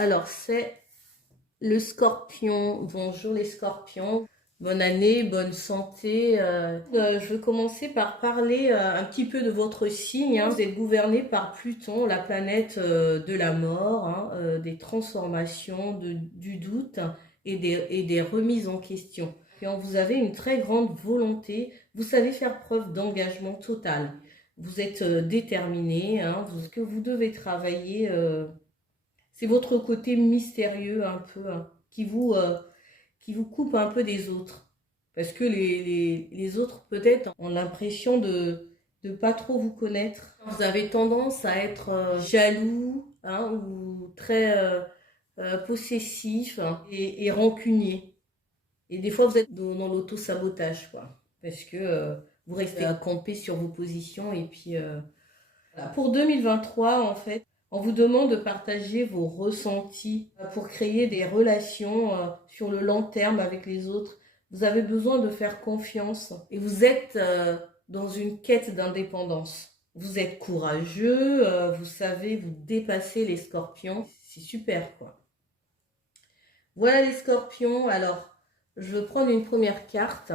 Alors, c'est le scorpion. Bonjour les scorpions. Bonne année, bonne santé. Je vais commencer par parler un petit peu de votre signe. Vous êtes gouverné par Pluton, la planète de la mort, des transformations, du doute et des remises en question. Vous avez une très grande volonté. Vous savez faire preuve d'engagement total. Vous êtes déterminé. Ce que vous devez travailler, c'est votre côté mystérieux un peu, qui vous coupe un peu des autres. Parce que les autres, peut-être, ont l'impression de pas trop vous connaître. Vous avez tendance à être jaloux, ou très possessif, et rancunier. Et des fois, vous êtes dans l'auto-sabotage, quoi. Parce que vous restez à camper sur vos positions. Et puis, voilà. Pour 2023, en fait, on vous demande de partager vos ressentis pour créer des relations sur le long terme avec les autres. Vous avez besoin de faire confiance et vous êtes dans une quête d'indépendance. Vous êtes courageux, vous savez vous dépasser les scorpions. C'est super, quoi. Voilà les scorpions. Alors, je vais prendre une première carte.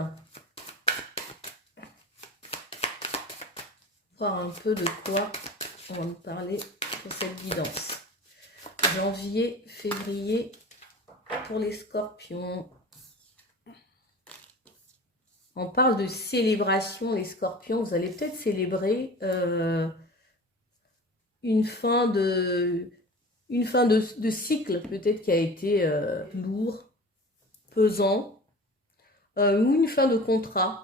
Voir un peu de quoi on va me parler pour cette guidance. Janvier, février pour les scorpions. On parle de célébration, les scorpions. Vous allez peut-être célébrer une fin de cycle, peut-être qui a été lourd, pesant, ou une fin de contrat.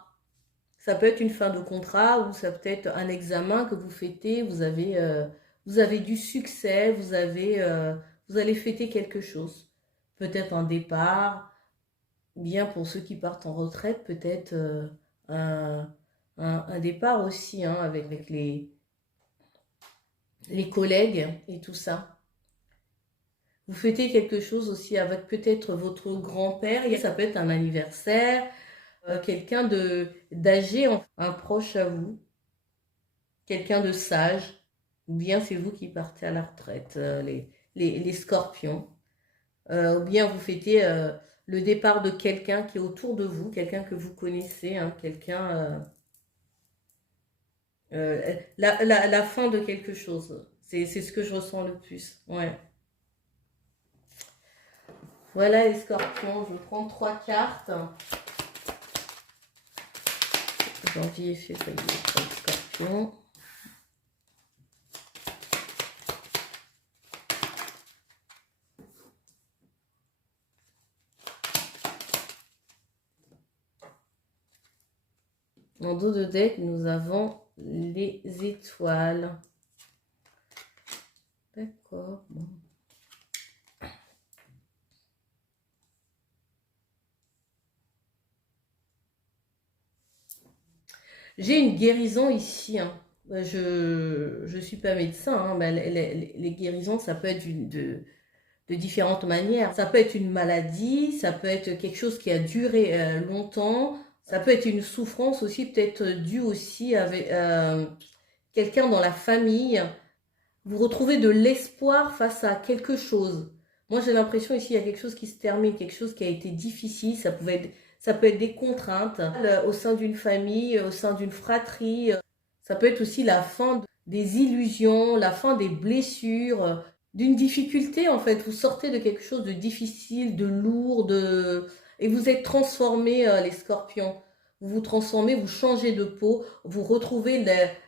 Ça peut être une fin de contrat ou ça peut être un examen que vous fêtez. Vous avez du succès, vous allez fêter quelque chose. Peut-être un départ. Bien pour ceux qui partent en retraite, peut-être un départ aussi, avec les collègues et tout ça. Vous fêtez quelque chose aussi avec peut-être votre grand-père. Ça peut être un anniversaire, quelqu'un d'âgé, un proche à vous, quelqu'un de sage, ou bien c'est vous qui partez à la retraite, les scorpions. Ou bien vous fêtez le départ de quelqu'un qui est autour de vous, quelqu'un que vous connaissez, la fin de quelque chose. C'est ce que je ressens le plus. Ouais. Voilà les scorpions, je prends 3 cartes. Janvier, février pour les scorpions. En dos de deck, nous avons les étoiles. D'accord. Bon. J'ai une guérison ici. Je ne suis pas médecin, mais les guérisons, ça peut être de différentes manières. Ça peut être une maladie, ça peut être quelque chose qui a duré longtemps. Ça peut être une souffrance aussi, peut-être due aussi avec quelqu'un dans la famille. Vous retrouvez de l'espoir face à quelque chose. Moi, j'ai l'impression ici, il y a quelque chose qui se termine, quelque chose qui a été difficile. Ça peut être des contraintes au sein d'une famille, au sein d'une fratrie. Ça peut être aussi la fin des illusions, la fin des blessures, d'une difficulté en fait. Vous sortez de quelque chose de difficile, de lourd, et vous êtes transformés, les scorpions. Vous vous transformez, vous changez de peau, vous retrouvez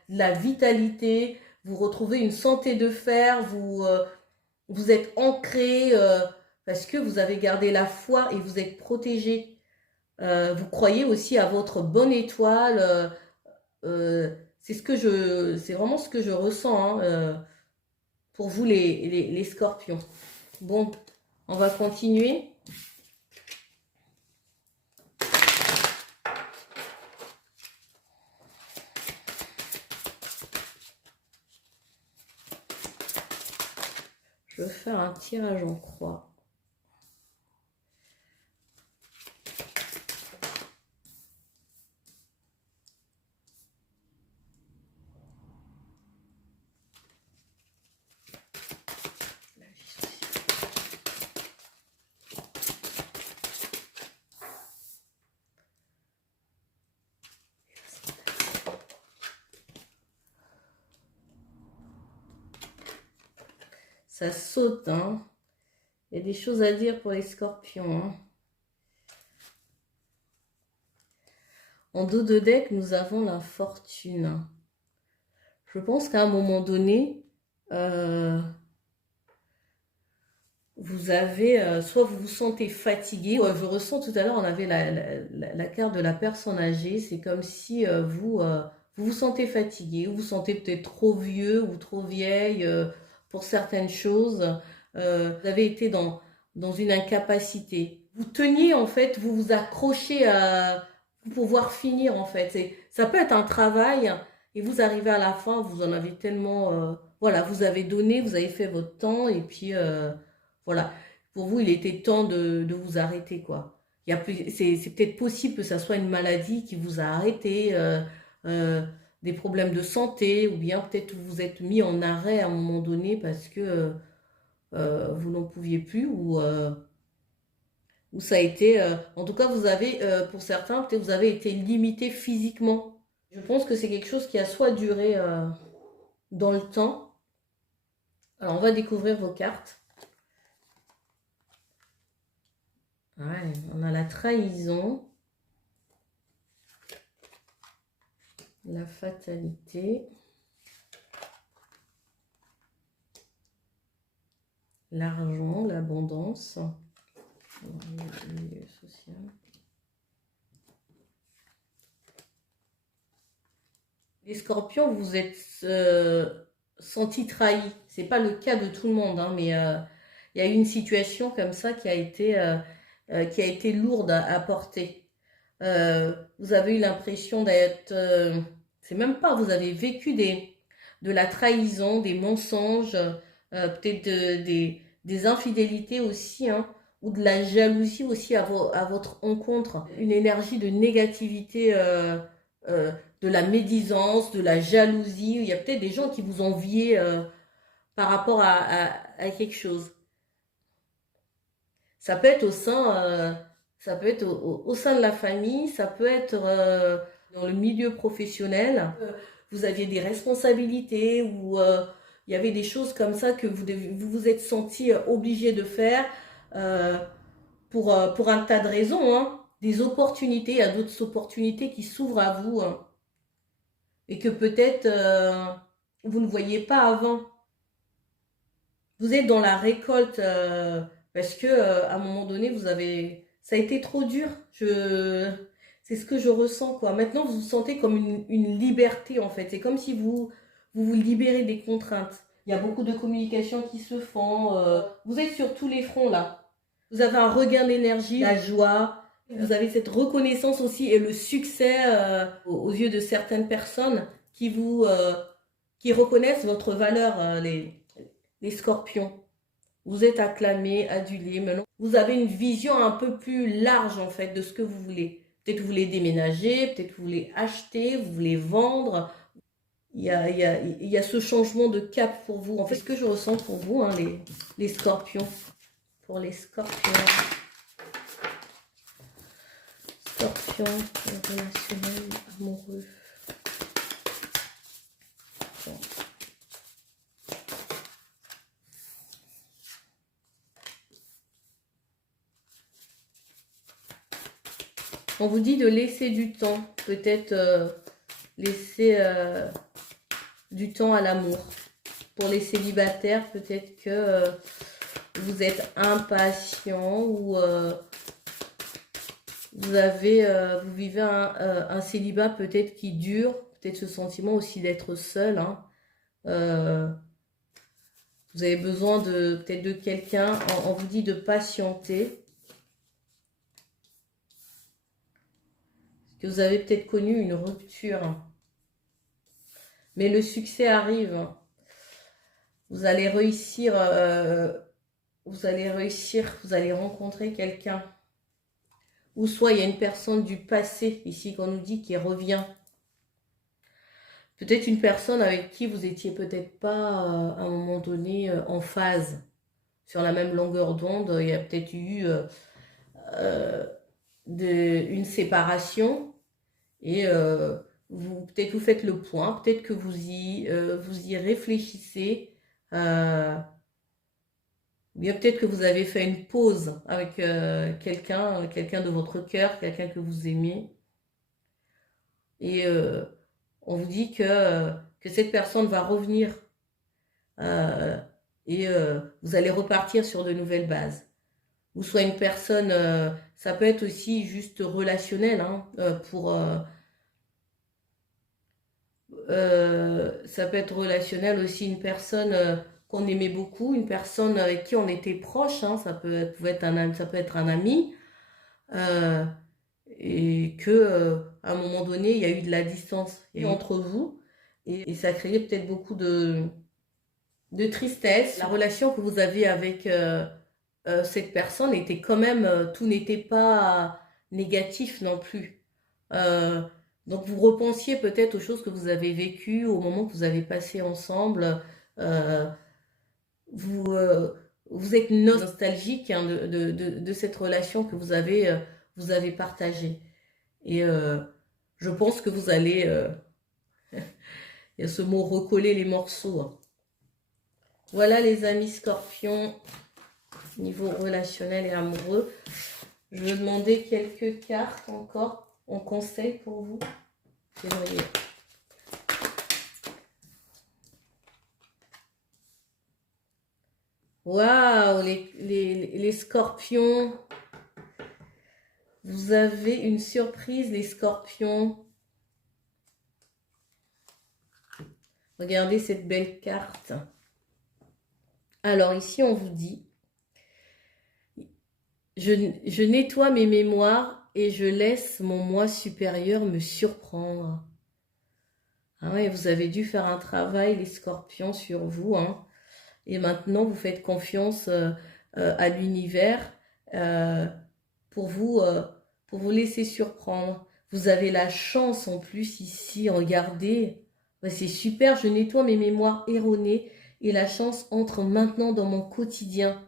la vitalité, vous retrouvez une santé de fer, vous êtes ancré parce que vous avez gardé la foi et vous êtes protégé. Vous croyez aussi à votre bonne étoile. C'est vraiment ce que je ressens pour vous les scorpions. Bon, on va continuer. Je vais faire un tirage en croix. Ça saute, hein. Il y a des choses à dire pour les scorpions, hein. En dos de deck, nous avons la fortune. Je pense qu'à un moment donné, vous avez, soit vous vous sentez fatigué, je ressens tout à l'heure, on avait la carte de la personne âgée, c'est comme si vous vous sentez fatigué, ou vous sentez peut-être trop vieux ou trop vieille pour certaines choses. Vous avez été dans une incapacité. Vous teniez en fait, vous vous accrochez à pouvoir finir en fait. Ça peut être un travail et vous arrivez à la fin, vous en avez tellement... voilà, vous avez donné, vous avez fait votre temps et puis... voilà. Pour vous, il était temps de vous arrêter, quoi. C'est peut-être possible que ça soit une maladie qui vous a arrêté, euh, des problèmes de santé, ou bien peut-être vous vous êtes mis en arrêt à un moment donné parce que vous n'en pouviez plus, ou ça a été... en tout cas, vous avez, pour certains, peut-être vous avez été limité physiquement. Je pense que c'est quelque chose qui a soit duré dans le temps. Alors, on va découvrir vos cartes. Ouais, on a la trahison, la fatalité, l'argent, l'abondance, le milieu social. Les scorpions, vous êtes sentis trahis. C'est pas le cas de tout le monde, hein, mais il y a eu une situation comme ça qui a été lourde à porter. Vous avez eu l'impression d'être... c'est même pas, vous avez vécu de la trahison, des mensonges, peut-être des infidélités aussi, hein, ou de la jalousie aussi à votre encontre. Une énergie de négativité, euh, de la médisance, de la jalousie. Il y a peut-être des gens qui vous enviaient par rapport à quelque chose. Ça peut être ça peut être au sein de la famille, ça peut être dans le milieu professionnel. Vous aviez des responsabilités ou il y avait des choses comme ça que vous vous êtes senti obligé de faire euh, pour un tas de raisons, hein. Des opportunités, il y a d'autres opportunités qui s'ouvrent à vous, hein, et que peut-être vous ne voyiez pas avant. Vous êtes dans la récolte parce que à un moment donné, ça a été trop dur. C'est ce que je ressens, quoi. Maintenant, vous vous sentez comme une liberté, en fait. C'est comme si vous libérez des contraintes. Il y a beaucoup de communications qui se font. Vous êtes sur tous les fronts, là. Vous avez un regain d'énergie, la joie. Vous avez cette reconnaissance aussi et le succès aux yeux de certaines personnes qui reconnaissent votre valeur, les scorpions. Vous êtes acclamés, adulés. Maintenant, vous avez une vision un peu plus large, en fait, de ce que vous voulez. Peut-être vous voulez déménager, peut-être vous voulez acheter, vous voulez vendre. Il y a ce changement de cap pour vous. En fait, ce que je ressens pour vous, hein, les scorpions. Pour les scorpions. Scorpions, relationnel, amoureux. Bon. On vous dit de laisser du temps, peut-être laisser du temps à l'amour. Pour les célibataires, peut-être que vous êtes impatient ou vous vivez un célibat peut-être qui dure, peut-être ce sentiment aussi d'être seul, hein. Vous avez besoin peut-être de quelqu'un, on vous dit de patienter. Que vous avez peut-être connu une rupture. Mais le succès arrive. Vous allez réussir, vous allez rencontrer quelqu'un. Ou soit il y a une personne du passé, ici qu'on nous dit, qui revient. Peut-être une personne avec qui vous étiez peut-être pas, à un moment donné, en phase. Sur la même longueur d'onde, il y a peut-être eu une séparation. Et peut-être vous faites le point, peut-être que vous y réfléchissez Ou bien peut-être que vous avez fait une pause avec quelqu'un de votre cœur, quelqu'un que vous aimiez. Et on vous dit que cette personne va revenir euh, et vous allez repartir sur de nouvelles bases. Ou soit une personne, ça peut être aussi juste relationnel, hein, ça peut être relationnel aussi, une personne qu'on aimait beaucoup, une personne avec qui on était proche, hein, pouvait être ça peut être un ami, euh, et que à un moment donné, il y a eu de la distance entre vous, et ça a créé peut-être beaucoup de tristesse. La relation que vous avez avec cette personne était quand même, tout n'était pas négatif non plus. Euh, donc vous repensiez peut-être aux choses que vous avez vécues, au moment que vous avez passé ensemble. Euh, vous, euh, vous êtes nostalgique, hein, de cette relation que vous avez partagée. Et je pense que vous allez, il y a ce mot, recoller les morceaux, hein. Voilà les amis scorpions, niveau relationnel et amoureux. Je vais demander quelques cartes encore en conseil pour vous. Février. Waouh, les scorpions. Vous avez une surprise, les scorpions. Regardez cette belle carte. Alors ici, on vous dit, je nettoie mes mémoires et je laisse mon moi supérieur me surprendre. Ah ouais, vous avez dû faire un travail, les scorpions, sur vous, hein. Et maintenant, vous faites confiance à l'univers euh, pour pour vous laisser surprendre. Vous avez la chance en plus ici, regardez. Ouais, c'est super, je nettoie mes mémoires erronées et la chance entre maintenant dans mon quotidien.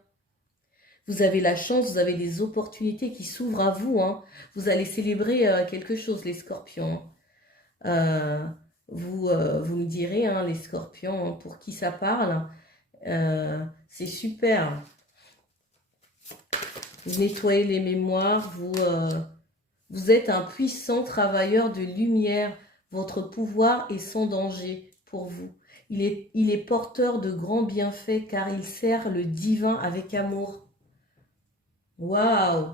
Vous avez la chance, vous avez des opportunités qui s'ouvrent à vous, hein. Vous allez célébrer quelque chose, les scorpions. Euh, vous me direz, hein, les scorpions, hein, pour qui ça parle. C'est super. Vous nettoyez les mémoires, vous êtes un puissant travailleur de lumière. Votre pouvoir est sans danger pour vous. Il est porteur de grands bienfaits car il sert le divin avec amour. Waouh!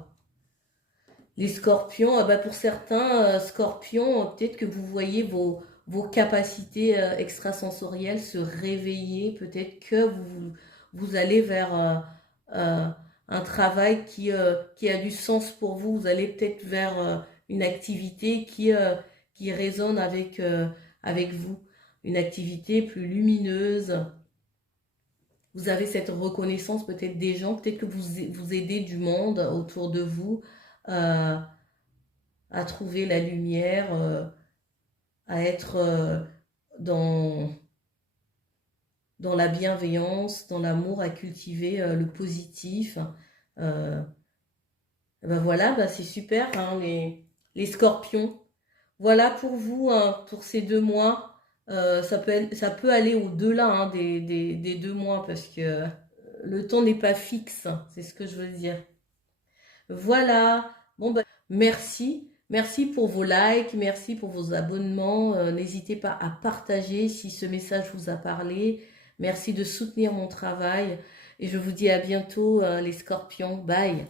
Les scorpions, ah bah pour certains scorpions, peut-être que vous voyez vos capacités extrasensorielles se réveiller. Peut-être que vous allez vers euh, un travail qui a du sens pour vous. Vous allez peut-être vers une activité qui résonne avec vous. Une activité plus lumineuse. Vous avez cette reconnaissance peut-être des gens, peut-être que vous aidez du monde autour de vous euh, à trouver la lumière, à être dans, dans la bienveillance, dans l'amour, à cultiver le positif. Euh, ben voilà, ben c'est super, hein, les scorpions. Voilà pour vous, hein, pour ces 2 mois. Ça peut aller au-delà, hein, des 2 mois parce que le temps n'est pas fixe, c'est ce que je veux dire. Voilà. Bon, ben, merci. Merci pour vos likes, merci pour vos abonnements. N'hésitez pas à partager si ce message vous a parlé. Merci de soutenir mon travail. Et je vous dis à bientôt, les scorpions. Bye.